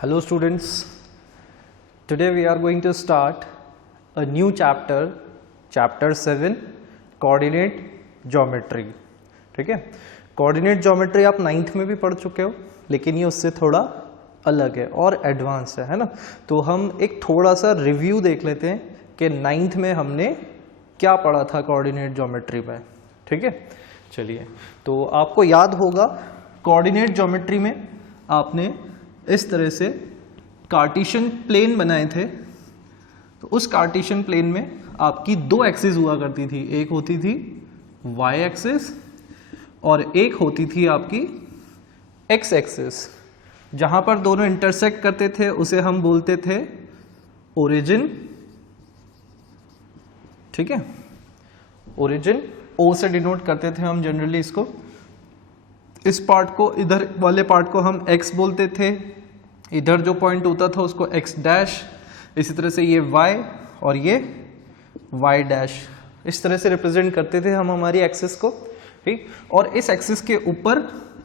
Hello students, today we are going to start a new chapter, chapter 7, coordinate geometry. ठीक है, coordinate geometry आप 9th में भी पढ़ चुके हो, लेकिन ये उससे थोड़ा अलग है और एडवांस है ना। तो हम एक थोड़ा सा रिव्यू देख लेते हैं कि 9th में हमने क्या पढ़ा था कोऑर्डिनेट ज्योमेट्री में। ठीक है, चलिए, तो आपको याद होगा कोऑर्डिनेट ज्योमेट्री में आपने इस तरह से कार्टेशियन प्लेन बनाए थे। तो उस कार्टेशियन प्लेन में आपकी दो एक्सिस हुआ करती थी, एक होती थी वाई एक्सिस और एक होती थी आपकी एक्स एक्सिस। जहां पर दोनों इंटरसेक्ट करते थे उसे हम बोलते थे ओरिजिन। ठीक है, ओरिजिन ओ से डिनोट करते थे हम जनरली इसको। इस पार्ट को, इधर वाले पार्ट को हम x बोलते थे, इधर जो पॉइंट होता था उसको x डैश, इसी तरह से ये y और ये y डैश, इस तरह से रिप्रेजेंट करते थे हम हमारी एक्सिस को। ठीक, और इस एक्सिस के ऊपर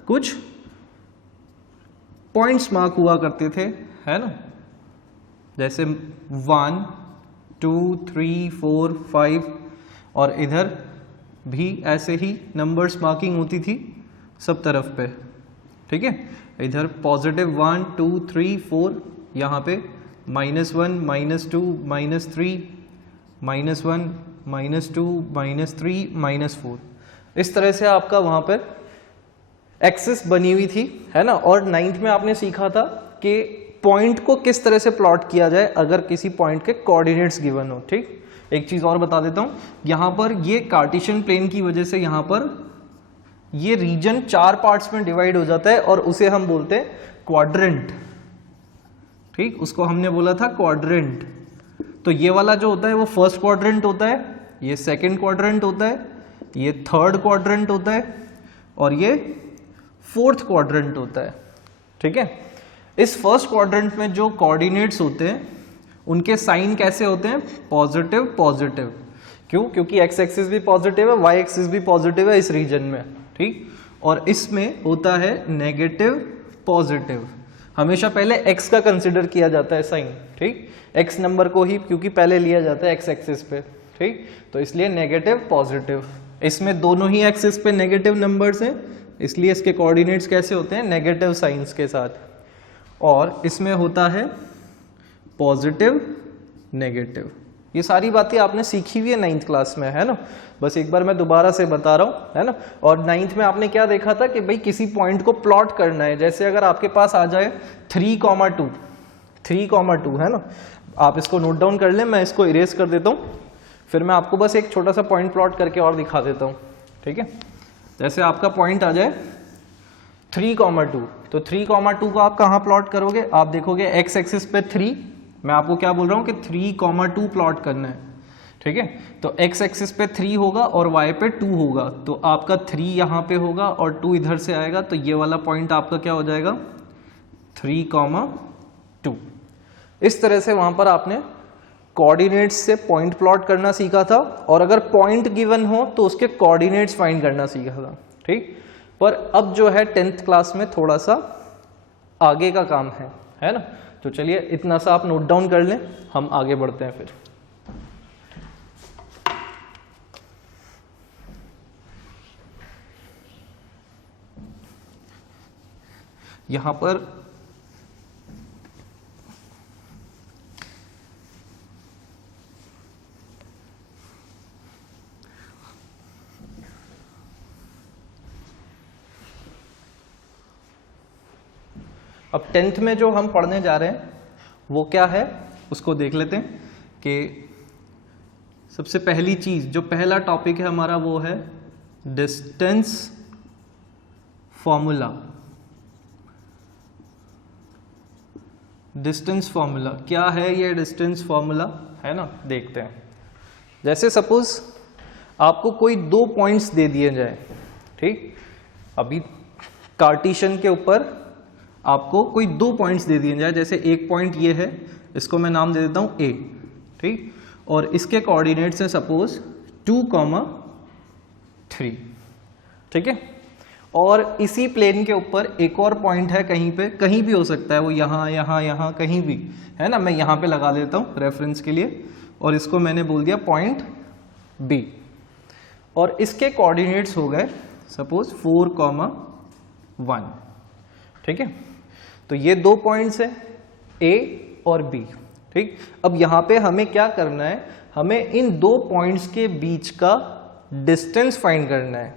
कुछ पॉइंट्स मार्क हुआ करते थे, है ना, जैसे 1 2 3 4 5, और इधर भी ऐसे ही नंबर्स मार्किंग होती थी सब तरफ पे। ठीक है, इधर पॉजिटिव 1 2 3 4, यहाँ पे -1 -2 -3 -1 -2 -3 -4, इस तरह से आपका वहाँ पर एक्सिस बनी हुई थी, है ना। और 9th में आपने सीखा था कि पॉइंट को किस तरह से प्लॉट किया जाए अगर किसी पॉइंट के कोऑर्डिनेट्स गिवन हो। ठीक, एक चीज और बता देता हूँ, यहाँ पर ये कार्टेशियन प्लेन की वजह से यहाँ पर ये रीजन 4 पार्ट्स में डिवाइड हो जाता है और उसे हम बोलते हैं क्वाड्रेंट। ठीक, उसको हमने बोला था क्वाड्रेंट। तो ये वाला जो होता है वो फर्स्ट क्वाड्रेंट होता है, ये सेकंड क्वाड्रेंट होता है, ये थर्ड क्वाड्रेंट होता है और ये फोर्थ क्वाड्रेंट होता है। ठीक है, इस फर्स्ट क्वाड्रेंट में जो कोऑर्डिनेट्स होते हैं उनके साइन कैसे होते हैं? Positive positive. क्यों? क्योंकि एक्स एक्सिस भी पॉजिटिव है, वाई एक्सिस भी पॉजिटिव है इस रीजन में। ठीक, और इसमें होता है नेगेटिव पॉजिटिव। हमेशा पहले एक्स का कंसिडर किया जाता है साइन। ठीक, एक्स नंबर को ही क्योंकि पहले लिया जाता है एक्स एक्सिस पे। ठीक, तो इसलिए नेगेटिव पॉजिटिव। इसमें दोनों ही एक्सिस पे नेगेटिव नंबर्स हैं, इसलिए इसके कोऑर्डिनेट्स कैसे होते हैं? नेगेटिव साइंस के साथ। और इसमें होता है पॉजिटिव नेगेटिव। ये सारी बातें आपने सीखी हुई है 9th क्लास में, है ना। बस एक बार मैं दोबारा से बता रहा हूँ, है ना। और 9th में आपने क्या देखा था कि भाई किसी पॉइंट को प्लॉट करना है। जैसे अगर आपके पास आ जाए 3,2 3,2, है ना, आप इसको नोट डाउन कर लें, मैं इसको इरेज कर देता हूँ, फिर मैं आपको बस एक छोटा सा पॉइंट प्लॉट करके और दिखा देता हूँ। ठीक है, जैसे आपका पॉइंट आ जाए 3,2, तो 3,2 को आप कहाँ प्लॉट करोगे? आप देखोगे एक्स एक्सिस पे 3, मैं आपको क्या बोल रहा हूँ कि 3,2 प्लॉट करना है। ठीक है, तो एक्स एक्सिस पे 3 होगा और वाई पे 2 होगा, तो आपका 3 यहाँ पे होगा और 2 इधर से आएगा, तो ये वाला पॉइंट आपका क्या हो जाएगा? 3,2। इस तरह से वहां पर आपने कोऑर्डिनेट्स से पॉइंट प्लॉट करना सीखा था, और अगर पॉइंट गिवन हो तो उसके कोऑर्डिनेट्स फाइंड करना सीखा था। ठीक, पर अब जो है 10th क्लास में थोड़ा सा आगे का काम है ना। तो चलिए इतना सा आप नोट डाउन कर लें, हम आगे बढ़ते हैं। फिर यहां पर अब 10th में जो हम पढ़ने जा रहे हैं वो क्या है उसको देख लेते हैं। कि सबसे पहली चीज, जो पहला टॉपिक है हमारा, वो है डिस्टेंस फॉर्मूला। डिस्टेंस फॉर्मूला क्या है? ये डिस्टेंस फॉर्मूला है ना, देखते हैं। जैसे सपोज आपको कोई 2 पॉइंट्स दे दिए जाए। ठीक, अभी कार्टेशियन के ऊपर आपको कोई 2 पॉइंट्स दे दिए जाए, जैसे एक पॉइंट ये है, इसको मैं नाम दे देता हूं ए। ठीक, और इसके कोऑर्डिनेट्स हैं सपोज 2, 3। ठीक है, और इसी प्लेन के ऊपर एक और पॉइंट है कहीं पे, कहीं भी हो सकता है वो, यहाँ यहाँ यहाँ कहीं भी है ना, मैं यहाँ पे लगा देता हूँ रेफरेंस के लिए, और इसको मैंने बोल दिया पॉइंट B, और इसके कोऑर्डिनेट्स हो गए सपोज 4,1। ठीक है, तो ये दो पॉइंट्स है A और B। ठीक, अब यहाँ पे हमें क्या करना है, हमें इन दो पॉइंट्स के बीच का डिस्टेंस फाइंड करना है।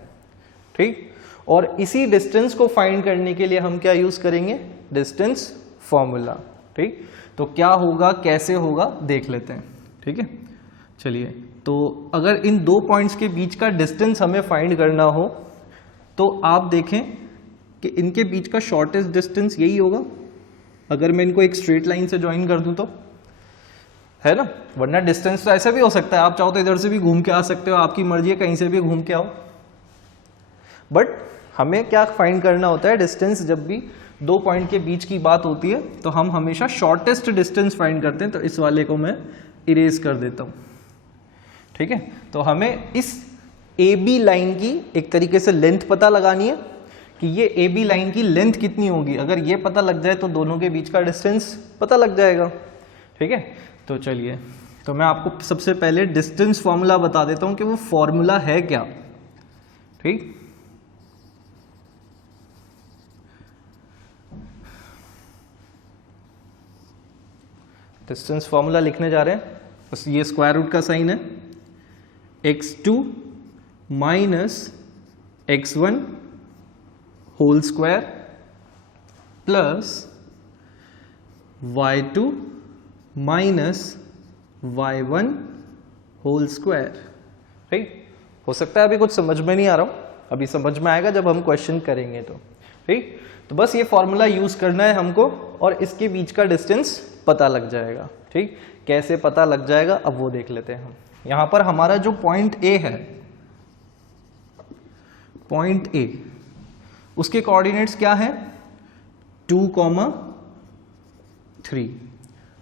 ठीक, और इसी डिस्टेंस को फाइंड करने के लिए हम क्या यूज करेंगे, डिस्टेंस फॉर्मूला। ठीक, तो क्या होगा कैसे होगा देख लेते हैं। ठीक है, चलिए, तो अगर इन दो पॉइंट्स के बीच का डिस्टेंस हमें फाइंड करना हो तो आप देखें कि इनके बीच का शॉर्टेस्ट डिस्टेंस यही होगा, अगर मैं इनको एक स्ट्रेट लाइन से ज्वाइन कर दूं तो, है ना, वरना डिस्टेंस तो ऐसा भी हो सकता है, आप चाहो तो इधर से भी घूम के आ सकते हो, आपकी मर्जी है, कहीं से भी घूम के आओ, बट हमें क्या फाइंड करना होता है, डिस्टेंस जब भी दो पॉइंट के बीच की बात होती है तो हम हमेशा शॉर्टेस्ट डिस्टेंस फाइंड करते हैं। तो इस वाले को मैं इरेज कर देता हूं। ठीक है, तो हमें इस AB लाइन की एक तरीके से लेंथ पता लगानी है कि ये AB लाइन की लेंथ कितनी होगी, अगर ये पता लग जाए तो दोनों के बीच का डिस्टेंस पता लग जाएगा। ठीक है, तो चलिए, तो मैं आपको सबसे पहले डिस्टेंस फॉर्मूला बता देता हूं कि वो फॉर्मूला है क्या। ठीक, डिस्टेंस फॉर्मूला लिखने जा रहे हैं, बस ये स्क्वायर रूट का साइन है, x2 minus x1 whole square plus y2 minus y1 whole square. ठीक, हो सकता है अभी कुछ समझ में नहीं आ रहा हो, अभी समझ में आएगा जब हम क्वेश्चन करेंगे तो। ठीक, तो बस ये फॉर्मूला यूज करना है हमको और इसके बीच का डिस्टेंस पता लग जाएगा। ठीक, कैसे पता लग जाएगा अब वो देख लेते हैं हम। यहां पर हमारा जो पॉइंट A है, पॉइंट A, उसके कोऑर्डिनेट्स क्या है, 2,3।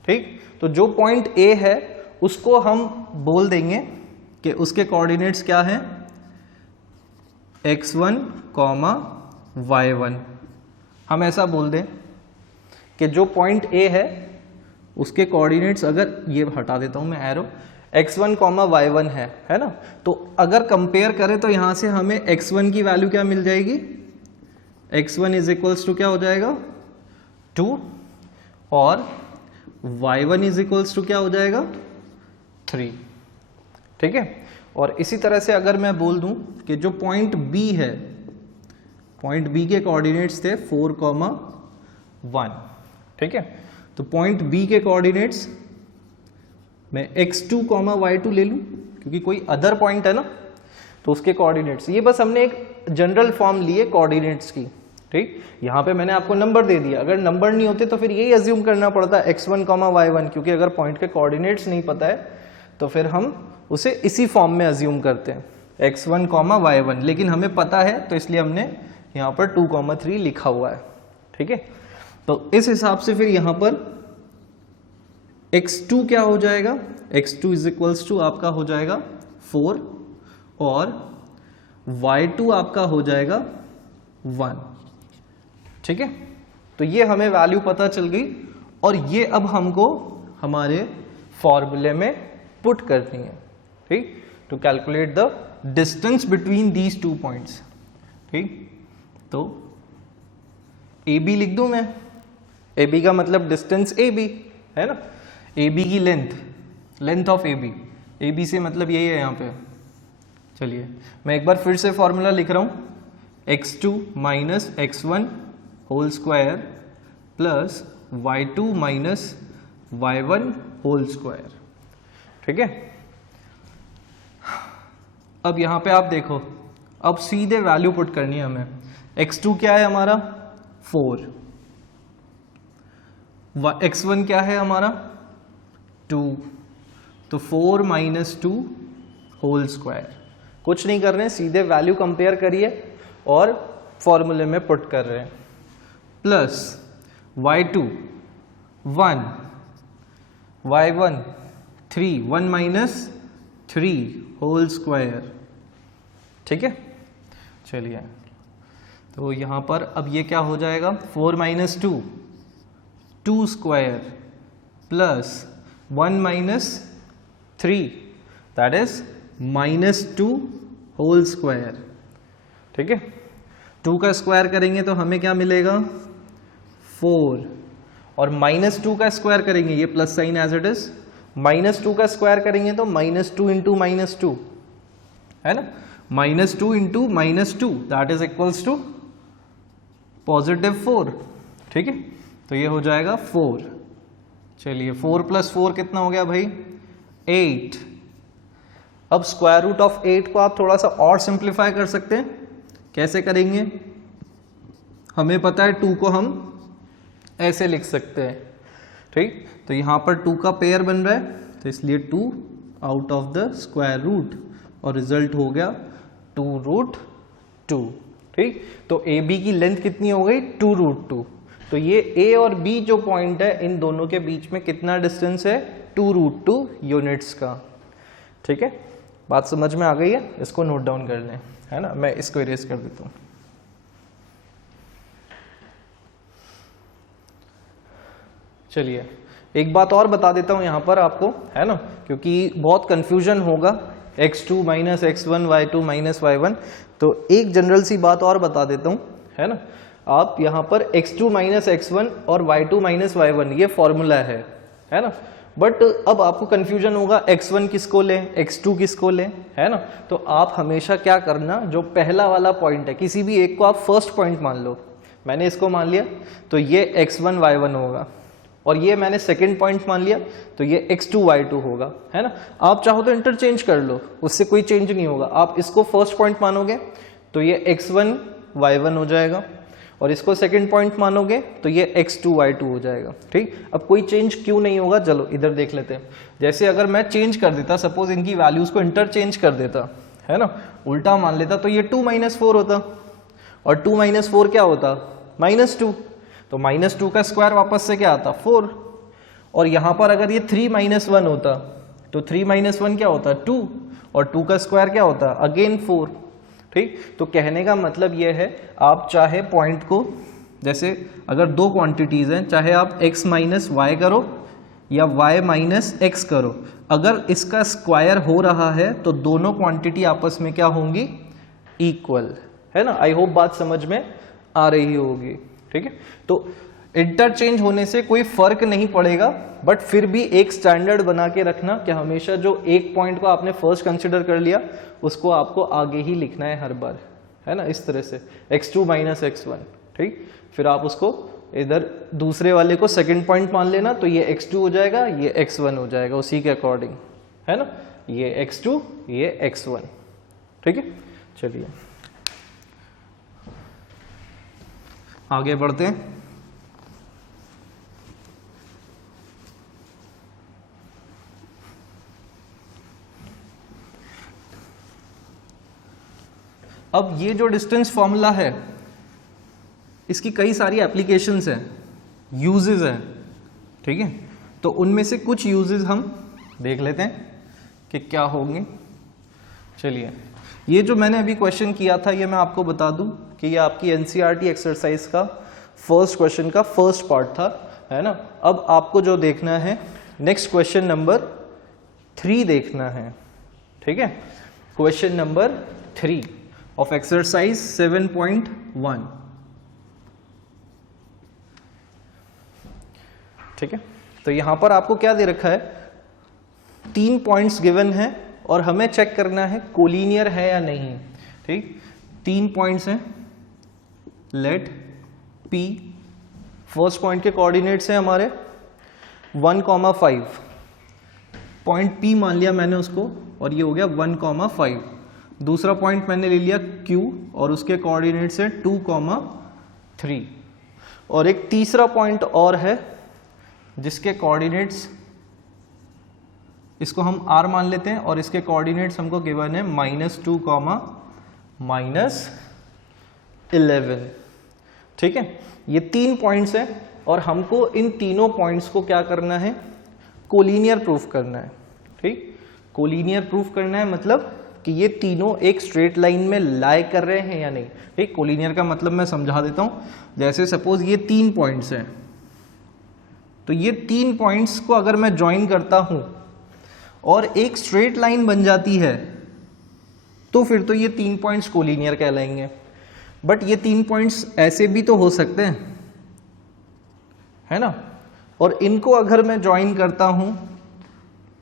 ठीक, तो जो पॉइंट A है उसको हम बोल देंगे कि उसके कोऑर्डिनेट्स क्या है, x1, y1। हम ऐसा बोल दें कि जो पॉइंट A है उसके कोऑर्डिनेट्स, अगर ये हटा देता हूं मैं एरो, x1, y1 है ना, तो अगर कंपेयर करें तो यहां से हमें x1 की वैल्यू क्या मिल जाएगी, x1 इज इक्वल्स टू क्या हो जाएगा 2, और y1 इज इक्वल्स टू क्या हो जाएगा 3। ठीक है, और इसी तरह से अगर मैं बोल दूं कि जो पॉइंट B है, पॉइंट B के कोऑर्डिनेट्स थे 4,1। ठीक है, तो पॉइंट B के कोऑर्डिनेट्स मैं x2, y2 ले लूं क्योंकि कोई अदर पॉइंट है ना, तो उसके कोऑर्डिनेट्स, ये बस हमने एक जनरल फॉर्म लिए कोऑर्डिनेट्स की। ठीक, यहां पे मैंने आपको नंबर दे दिया, अगर नंबर नहीं होते तो फिर यही अज्यूम करना पड़ता है x1, y1, क्योंकि अगर पॉइंट के कोऑर्डिनेट्स नहीं पता है तो फिर हम उसे इसी फॉर्म में अज्यूम करते हैं, x1, y1, लेकिन हमें पता है तो इसलिए हमने यहाँ पर 2,3 लिखा हुआ है। ठीक है, तो इस हिसाब से फिर यहां पर x2 क्या हो जाएगा, x2 इज इक्वल्स टू आपका हो जाएगा 4, और y2 आपका हो जाएगा 1। ठीक है, तो ये हमें वैल्यू पता चल गई और ये अब हमको हमारे फॉर्मूले में पुट करनी है। ठीक, to calculate the distance between these two points. ठीक, तो AB लिख दूं मैं, AB का मतलब डिस्टेंस AB है ना, AB की लेंथ ऑफ AB से मतलब यही है यहाँ पे। चलिए मैं एक बार फिर से फॉर्मूला लिख रहा हूँ, x2 minus x1 whole square plus y2 minus y1 whole square. ठीक है, अब यहाँ पे आप देखो, अब सीधे वैल्यू पुट करनी है हमें। x2 क्या है हमारा 4, x1 क्या है हमारा 2, तो 4 माइनस 2 होल स्क्वायर। कुछ नहीं कर रहे हैं, सीधे वैल्यू कंपेयर करिए और फॉर्मूले में पुट कर रहे हैं, plus y2 1, y1 3, 1 minus 3 whole square. ठीक है, चलिए तो यहाँ पर अब ये क्या हो जाएगा, 4 minus 2, 2 square plus 1 minus 3 that is -2 whole square. ठीक है, 2 का स्क्वायर करेंगे तो हमें क्या मिलेगा 4, और -2 का स्क्वायर करेंगे, ये plus sign as it is, -2 का स्क्वायर करेंगे तो -2 इंटू -2 है ना, -2 into -2 that is equals to +4। ठीक है, तो ये हो जाएगा 4। चलिए 4 + 4 कितना हो गया भाई 8। अब स्क्वायर रूट ऑफ 8 को आप थोड़ा सा और सिंप्लीफाई कर सकते हैं। कैसे करेंगे, हमें पता है 2 को हम ऐसे लिख सकते हैं। ठीक, तो यहां पर 2 का पेयर बन रहा है तो इसलिए 2 out of the square root और रिजल्ट हो गया 2√2। ठीक, तो ए बी की लेंथ कितनी हो गई 2√2। तो ये ए और बी जो पॉइंट है इन दोनों के बीच में कितना डिस्टेंस है 2√2 यूनिट्स का। ठीक है, बात समझ में आ गई है, इसको नोट डाउन कर लें, है ना। मैं इसको इरेज कर देता हूं। चलिए एक बात और बता देता हूं यहां पर आपको, है ना, क्योंकि बहुत कंफ्यूजन होगा x2 minus x1 y2 minus y1। तो एक जनरल सी बात और बता देता हूं, है ना। आप यहां पर x2 माइनस x1 और y2 माइनस y1 ये फॉर्मूला है ना। बट अब आपको कंफ्यूजन होगा x1 किसको लें x2 किसको लें, है ना। तो आप हमेशा क्या करना, जो पहला वाला पॉइंट है किसी भी एक को आप फर्स्ट पॉइंट मान लो। मैंने इसको मान लिया तो ये x1 y1 होगा, और ये मैंने सेकंड पॉइंट मान लिया तो ये x2 y2 होगा, है ना। आप चाहो तो इंटरचेंज कर लो, उससे कोई चेंज नहीं होगा। आप इसको फर्स्ट पॉइंट मानोगे तो ये x1 y1 हो जाएगा, और इसको सेकंड पॉइंट मानोगे तो ये x2 y2 हो जाएगा। ठीक, अब कोई चेंज क्यों नहीं होगा, चलो इधर देख लेते हैं। जैसे अगर मैं चेंज कर देता, सपोज इनकी वैल्यूज को इंटरचेंज कर देता, है ना, उल्टा मान लेता, तो ये 2 - 4 होता, और 2 - 4 क्या होता -2। तो -2 का स्क्वायर वापस से क्या आता 4, और यहां पर अगर ये 3 - 1 होता तो 3 - 1 क्या होता 2, और 2 का स्क्वायर क्या होता अगेन 4। ठीक, तो कहने का मतलब ये है, आप चाहे पॉइंट को, जैसे अगर दो क्वांटिटीज हैं, चाहे आप x - y करो या y - x करो, अगर इसका स्क्वायर हो रहा है तो दोनों क्वांटिटी आपस में क्या होंगी इक्वल, है ना। आई होप बात समझ में आ रही होगी। ठीक है, तो इंटरचेंज होने से कोई फर्क नहीं पड़ेगा, बट फिर भी एक स्टैंडर्ड बना के रखना कि हमेशा जो एक पॉइंट को आपने फर्स्ट कंसिडर कर लिया उसको आपको आगे ही लिखना है हर बार, है ना, इस तरह से x2 - x1। ठीक, फिर आप उसको इधर दूसरे वाले को सेकंड पॉइंट मान लेना, तो ये x2 हो जाएगा, ये x1 हो जाएगा उसी के अकॉर्डिंग, है ना, ये x2 ये x1। ठीक है, चलिए आगे बढ़ते हैं। अब ये जो डिस्टेंस फॉर्मूला है इसकी कई सारी एप्लीकेशंस हैं, यूजेस हैं। ठीक है, तो उनमें से कुछ यूजेस हम देख लेते हैं कि क्या होंगे। चलिए, ये जो मैंने अभी क्वेश्चन किया था ये मैं आपको बता दूं कि ये आपकी एनसीईआरटी एक्सरसाइज का फर्स्ट क्वेश्चन का फर्स्ट पार्ट था, है ना। अब आपको जो देखना है नेक्स्ट क्वेश्चन नंबर 3 देखना है। ठीक है, क्वेश्चन नंबर 3 ऑफ एक्सरसाइज 7.1। ठीक है, तो यहां पर आपको क्या दे रखा है, 3 पॉइंट्स गिवन है और हमें चेक करना है कोलिनियर है या नहीं। ठीक, 3 पॉइंट्स हैं, लेट P, फर्स्ट पॉइंट के कोऑर्डिनेट्स हैं हमारे 1,5, पॉइंट P मान लिया मैंने उसको, और ये हो गया 1,5। दूसरा पॉइंट मैंने ले लिया Q और उसके कोऑर्डिनेट्स है 2,3, और एक तीसरा पॉइंट और है जिसके कोऑर्डिनेट्स, इसको हम R मान लेते हैं, और इसके कोऑर्डिनेट्स हमको गिवन है -2, -11। ठीक है, ये 3 पॉइंट्स हैं और हमको इन तीनों पॉइंट्स को क्या करना है, कोलिनियर प्रूफ करना है। ठीक, कोलिनियर प्रूफ करना है मतलब कि ये तीनों एक स्ट्रेट लाइन में लाई कर रहे हैं या नहीं। ठीक, कोलिनियर का मतलब मैं समझा देता हूँ। जैसे सपोज ये 3 पॉइंट्स हैं, तो ये 3 पॉइंट्स को अगर मैं ज्वाइन करता हूँ और एक स्ट्रेट लाइन बन जाती है, तो फिर तो ये 3 पॉइंट्स कोलिनियर कहलाएंगे। बट ये 3 पॉइंट्स ऐसे भी तो हो सकते हैं, है ना। और इनको अगर मैं ज्वाइन करता हूं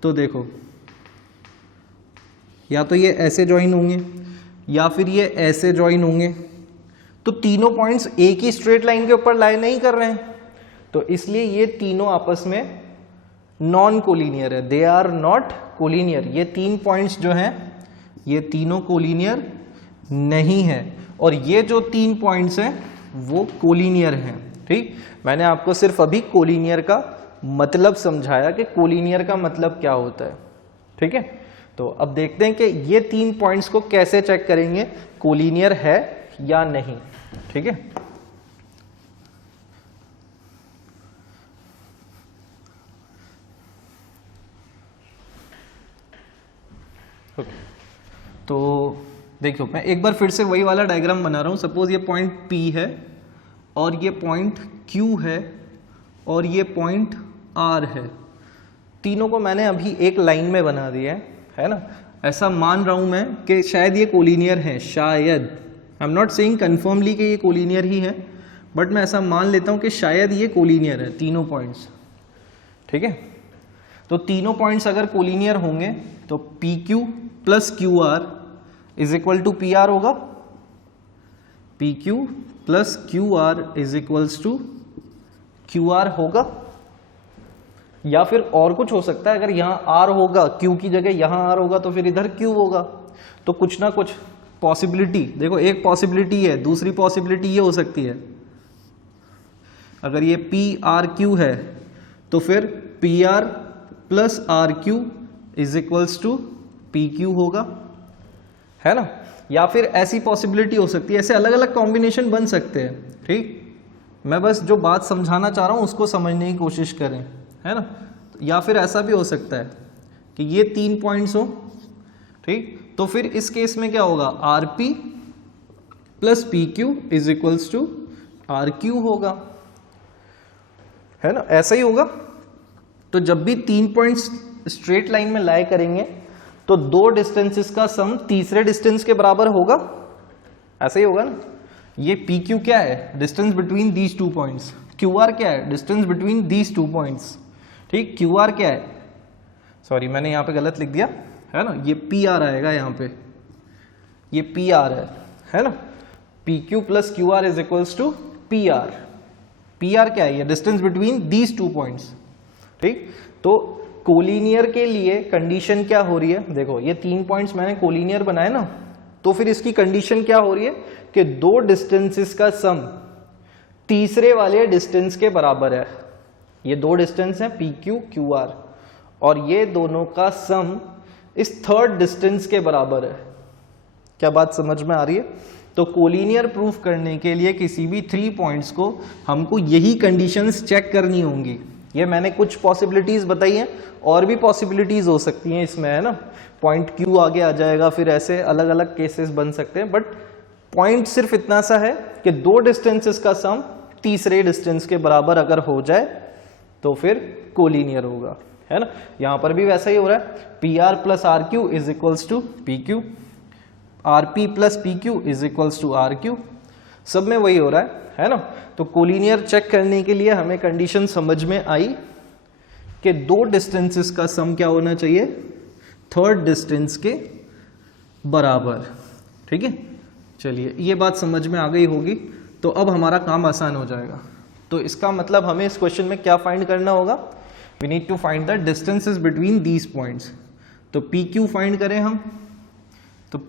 तो देखो, या तो ये ऐसे ज्वाइन होंगे या फिर ये ऐसे ज्वाइन होंगे, तो तीनों पॉइंट्स एक ही स्ट्रेट लाइन के ऊपर लाई नहीं कर रहे हैं, तो इसलिए ये तीनों आपस में नॉन कोलिनियर है, दे आर नॉट कोलिनियर। ये 3 पॉइंट्स जो हैं ये तीनों कोलिनियर नहीं है, और ये जो 3 पॉइंट्स हैं वो कोलिनियर हैं। ठीक, मैंने आपको सिर्फ अभी कोलिनियर का मतलब समझाया कि कोलिनियर का मतलब क्या होता है। ठीक है, तो अब देखते हैं कि ये 3 पॉइंट्स को कैसे चेक करेंगे कोलिनियर है या नहीं। ठीक है, तो देखो मैं एक बार फिर से वही वाला डायग्राम बना रहा हूँ। सपोज ये पॉइंट P है और ये पॉइंट Q है और ये पॉइंट R है। तीनों को मैंने अभी एक लाइन में बना दिया है ना। ऐसा मान रहा हूँ मैं कि शायद ये कोलिनियर है, शायद, I am not saying confirmly कि ये कोलिनियर ही है, बट मैं ऐसा मान लेता हूँ कि शायद ये कोलिनियर है तीनों पॉइंट्स। ठीक है, तो तीनों पॉइंट्स अगर कोलिनियर होंगे तो PQ plus QR is equal to PR होगा, PQ plus QR is equals to QR होगा, या फिर और कुछ हो सकता है। अगर यहाँ R होगा, Q की जगह यहाँ R होगा, तो फिर इधर Q होगा। तो कुछ ना कुछ पॉसिबिलिटी, देखो एक पॉसिबिलिटी है, दूसरी पॉसिबिलिटी ये हो सकती है, अगर ये PRQ है तो फिर PR plus RQ is equals to PQ होगा, है ना। या फिर ऐसी पॉसिबिलिटी हो सकती है, ऐसे अलग अलग कॉम्बिनेशन बन सकते हैं। ठीक, मैं बस जो बात समझाना चाह रहा हूँ उसको समझने की कोशिश करें, है ना। या फिर ऐसा भी हो सकता है कि ये 3 पॉइंट्स हो, ठीक, तो फिर इस केस में क्या होगा, RP plus PQ is equals to RQ होगा, है ना, ऐसा ही होगा। तो जब भी 3 पॉइंट्स स्ट्रेट लाइन में लाई करेंगे तो 2 डिस्टेंसेस का सम तीसरे डिस्टेंस के बराबर होगा, ऐसा ही होगा ना। ये PQ क्या है, distance between these 2 points, QR क्या है, डिस्टेंस बिटवीन दीज 2 पॉइंट्स। ठीक, QR क्या है, सॉरी मैंने यहाँ पे गलत लिख दिया, है ना, ये PR आएगा यहाँ पे, ये PR है ना। PQ plus QR is equals to PR। PR क्या है, ये डिस्टेंस बिटवीन दीज 2 पॉइंट्स। ठीक, तो कोलिनियर के लिए कंडीशन क्या हो रही है, देखो ये 3 पॉइंट्स मैंने कोलिनियर बनाए ना, तो फिर इसकी कंडीशन क्या हो रही है कि 2 डिस्टेंसेस का सम तीसरे वाले डिस्टेंस के बराबर है। ये 2 डिस्टेंस हैं PQ QR, और ये दोनों का सम इस थर्ड डिस्टेंस के बराबर है। क्या बात समझ में आ रही है। तो कोलिनियर प्रूफ करने के लिए किसी भी 3 पॉइंट्स को हमको यही कंडीशंस चेक करनी होंगी। ये मैंने कुछ पॉसिबिलिटीज बताई हैं, और भी पॉसिबिलिटीज हो सकती हैं इसमें, है ना। पॉइंट Q आगे आ जाएगा, फिर ऐसे अलग अलग केसेस बन सकते हैं, बट पॉइंट सिर्फ इतना सा है कि 2 डिस्टेंसेस का सम तीसरे डिस्टेंस के बराबर अगर हो जाए तो फिर कोलिनियर होगा, है ना। यहां पर भी वैसा ही हो रहा है, PR plus RQ is equals to PQ, RP plus PQ is equals to RQ, सब में वही हो रहा है ना। तो कोलिनियर चेक करने के लिए हमें कंडीशन समझ में आई कि 2 डिस्टेंसेस का सम क्या होना चाहिए, थर्ड डिस्टेंस के बराबर। ठीक है, चलिए ये बात समझ में आ गई होगी, तो अब हमारा काम आसान हो जाएगा। तो इसका मतलब हमें इस क्वेश्चन में क्या फाइंड करना होगा, we need to find the distances between these points. तो PQ फाइंड करें हम, तो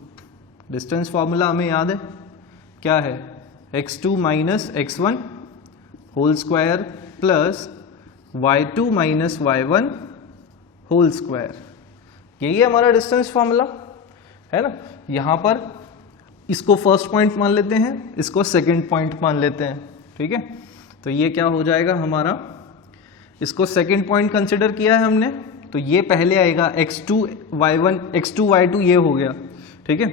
डिस्टेंस फॉर्मूला हमें याद है, क्या है, x2 minus x1 whole square plus y2 minus y1 whole square. यही है हमारा डिस्टेंस फॉर्मूला, है ना। यहां पर इसको फर्स्ट पॉइंट मान लेते हैं, इसको सेकंड पॉइंट मान लेते हैं। ठीक है, तो ये क्या हो जाएगा हमारा, इसको सेकंड पॉइंट कंसिडर किया है हमने, तो ये पहले आएगा x2 y1 x2 y2 ये हो गया, ठीक है।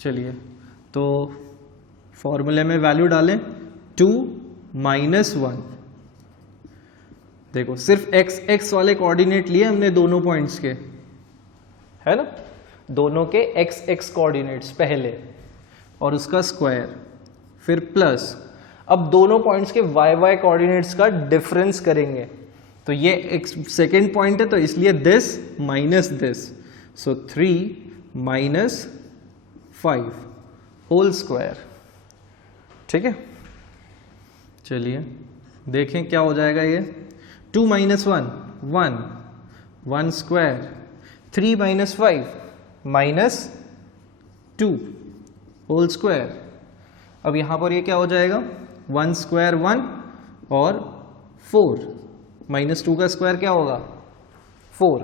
चलिए तो फॉर्मूले में वैल्यू डालें 2 माइनस 1। देखो सिर्फ x वाले कोऑर्डिनेट लिए हमने दोनों पॉइंट्स के, है ना, दोनों के x कोऑर्डिनेट्स पहले और उसका स्क्वायर, फिर प्लस अब दोनों पॉइंट्स के y कोऑर्डिनेट्स का डिफरेंस करेंगे। तो ये एक सेकेंड पॉइंट है तो इसलिए this minus this, so 3 minus 5 whole square. ठीक है, चलिए देखें क्या हो जाएगा ये। 2 minus 1 1, 1 square, 3 minus 5 minus 2 whole square. अब यहां पर ये क्या हो जाएगा, 1 स्क्वायर 1 और 4 माइनस 2 का स्क्वायर क्या होगा 4।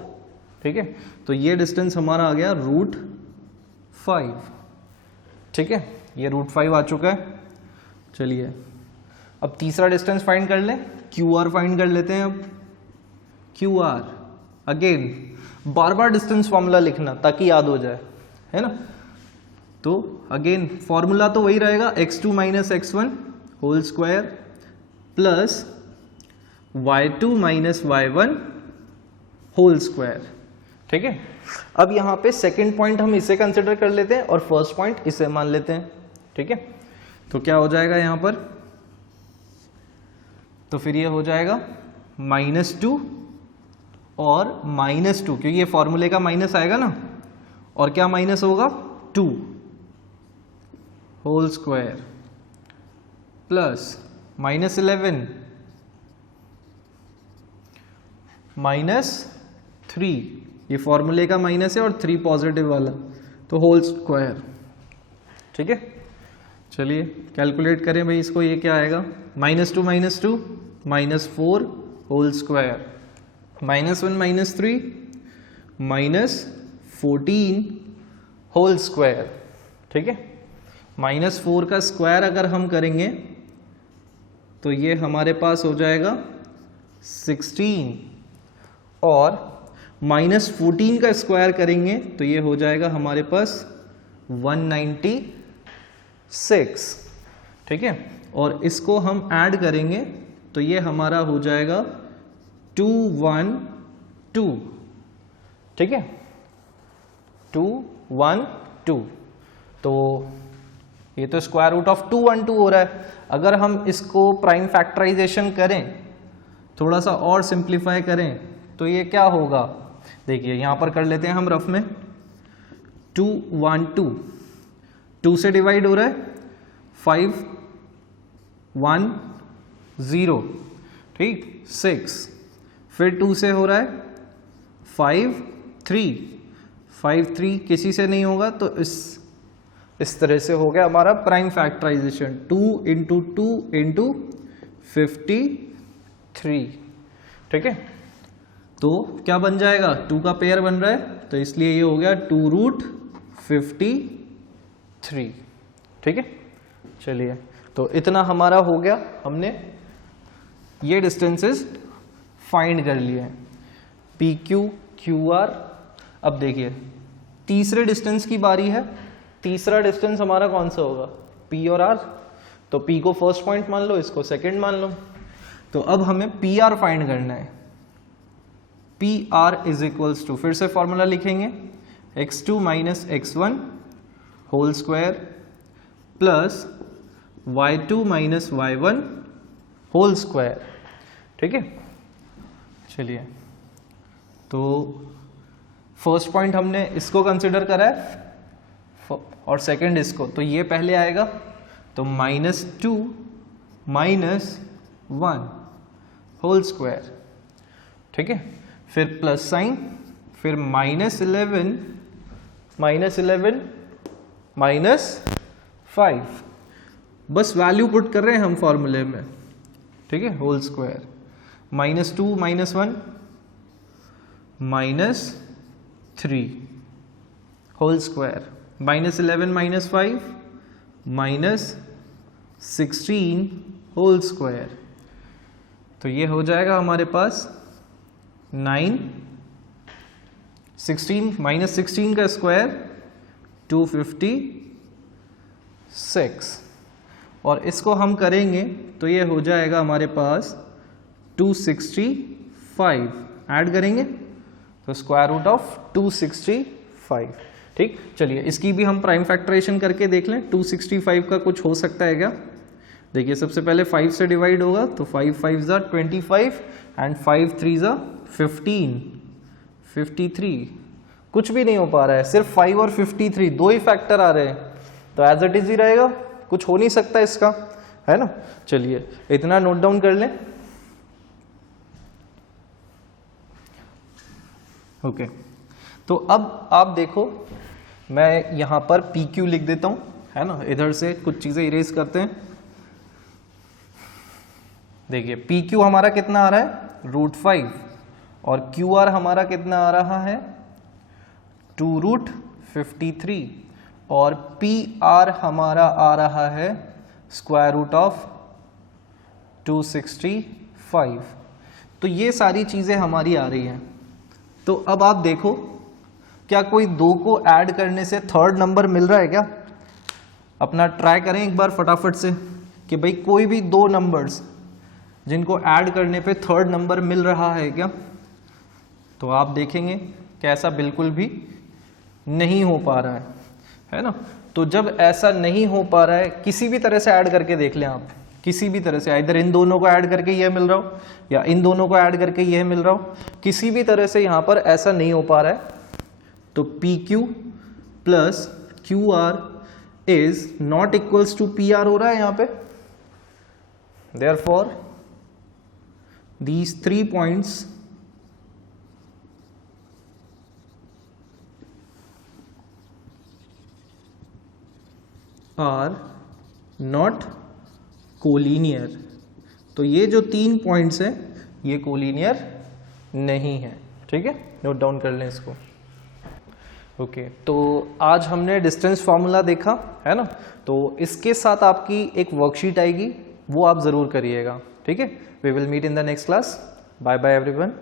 ठीक है, तो ये डिस्टेंस हमारा आ गया √5। ठीक है, ये √5 आ चुका है। चलिए अब तीसरा डिस्टेंस फाइंड कर लें, QR फाइंड कर लेते हैं। अब QR अगेन बार बार डिस्टेंस फॉर्मूला लिखना ताकि याद हो जाए, है ना। तो अगेन फॉर्मूला तो वही रहेगा, x2 minus x1 whole square plus y2 minus y1 whole square. ठीक है, अब यहां पे सेकंड पॉइंट हम इसे कंसिडर कर लेते हैं और फर्स्ट पॉइंट इसे मान लेते हैं। ठीक है, तो क्या हो जाएगा यहां पर, तो फिर ये हो जाएगा -2 और -2, क्योंकि ये फॉर्मूले का माइनस आएगा ना, और क्या माइनस होगा 2 होल स्क्वायर प्लस -11 -3, ये फॉर्मूले का माइनस है और 3 पॉजिटिव वाला, तो होल स्क्वायर। ठीक है, चलिए कैलकुलेट करें भाई इसको, ये क्या आएगा -2 -4 होल स्क्वायर, -1 -3 -14 होल स्क्वायर। ठीक है, -4 का स्क्वायर अगर हम करेंगे तो ये हमारे पास हो जाएगा 16, और -14 का स्क्वायर करेंगे तो ये हो जाएगा हमारे पास 196। ठीक है, और इसको हम ऐड करेंगे तो ये हमारा हो जाएगा 212। ठीक है, 212, तो ये तो स्क्वायर रूट ऑफ 212 हो रहा है। अगर हम इसको प्राइम फैक्टराइजेशन करें, थोड़ा सा और सिंप्लीफाई करें, तो ये क्या होगा, देखिए यहां पर कर लेते हैं हम रफ में। 212 2 से डिवाइड हो रहा है, 510, ठीक, 6, फिर 2 से हो रहा है 5 3 किसी से नहीं होगा, तो इस तरह से हो गया हमारा प्राइम फैक्टराइजेशन, 2 × 2 × 53। ठीक है, तो क्या बन जाएगा, 2 का पेयर बन रहा है, तो इसलिए ये हो गया 2√53। ठीक है, चलिए तो इतना हमारा हो गया, हमने ये डिस्टेंसेस फाइंड कर लिए हैं, PQ QR। अब देखिए तीसरे डिस्टेंस की बारी है। तीसरा डिस्टेंस हमारा कौन सा होगा, P और R। तो P को फर्स्ट पॉइंट मान लो, इसको सेकंड मान लो। तो अब हमें PR फाइंड करना है। PR इज इक्वल्स टू, फिर से फॉर्मूला लिखेंगे, x2 minus x1 whole square plus y2 minus y1 whole square. ठीक है, चलिए तो फर्स्ट पॉइंट हमने इसको कंसिडर करा है और सेकंड इसको, तो ये पहले आएगा, तो -2 -1 होल स्क्वायर। ठीक है, फिर प्लस साइन, फिर -11 -5, बस वैल्यू पुट कर रहे हैं हम फॉर्मूले में। ठीक है, whole square, -2 -1 -3 whole square, -11 -5 -16 whole square. तो ये हो जाएगा हमारे पास 9 16 माइनस 16 का स्क्वायर 256, और इसको हम करेंगे तो ये हो जाएगा हमारे पास 265, ऐड करेंगे तो स्क्वायर रूट ऑफ 265। ठीक, चलिए इसकी भी हम प्राइम फैक्टराइजेशन करके देख लें। 265 का कुछ हो सकता है क्या? देखिए सबसे पहले 5 से डिवाइड होगा तो 5 5 ज़ा 25 एंड 5 3 ज़ा 15, 53। कुछ भी नहीं हो पा रहा है, सिर्फ 5 और 53 दो ही फैक्टर आ रहे हैं, तो एज इट इज ही रहेगा, कुछ हो नहीं सकता इसका, है ना। चलिए इतना नोट डाउन कर लें। ओके, तो अब आप देखो मैं यहां पर PQ लिख देता हूं, है ना, इधर से कुछ चीजें इरेज करते हैं। देखिए PQ हमारा कितना आ रहा है, √5, और QR हमारा कितना आ रहा है, 2√53, और PR हमारा आ रहा है स्क्वायर रूट ऑफ 265। तो ये सारी चीजें हमारी आ रही हैं। तो अब आप देखो क्या कोई दो को ऐड करने से थर्ड नंबर मिल रहा है क्या? अपना ट्राई करें एक बार फटाफट से कि भाई कोई भी दो नंबर्स जिनको ऐड करने पे थर्ड नंबर मिल रहा है क्या? तो आप देखेंगे कि ऐसा बिल्कुल भी नहीं हो पा रहा है ना। तो जब ऐसा नहीं हो पा रहा है, किसी भी तरह से ऐड करके देख लें आप, किसी भी तरह से, इधर इन दोनों को ऐड करके यह मिल रहा हो या इन दोनों को ऐड करके यह मिल रहा हो, किसी भी तरह से यहाँ पर ऐसा नहीं हो पा रहा है, तो PQ plus QR is not equals to PR हो रहा है यहाँ पे। Therefore these 3 points are not collinear. तो ये जो 3 पॉइंट्स हैं ये कोलिनियर नहीं है। ठीक है, नोट डाउन कर लें इसको। ओके, तो आज हमने डिस्टेंस फार्मूला देखा, है ना। तो इसके साथ आपकी एक वर्कशीट आएगी, वो आप ज़रूर करिएगा। ठीक है, we will meet in the next class. Bye bye everyone.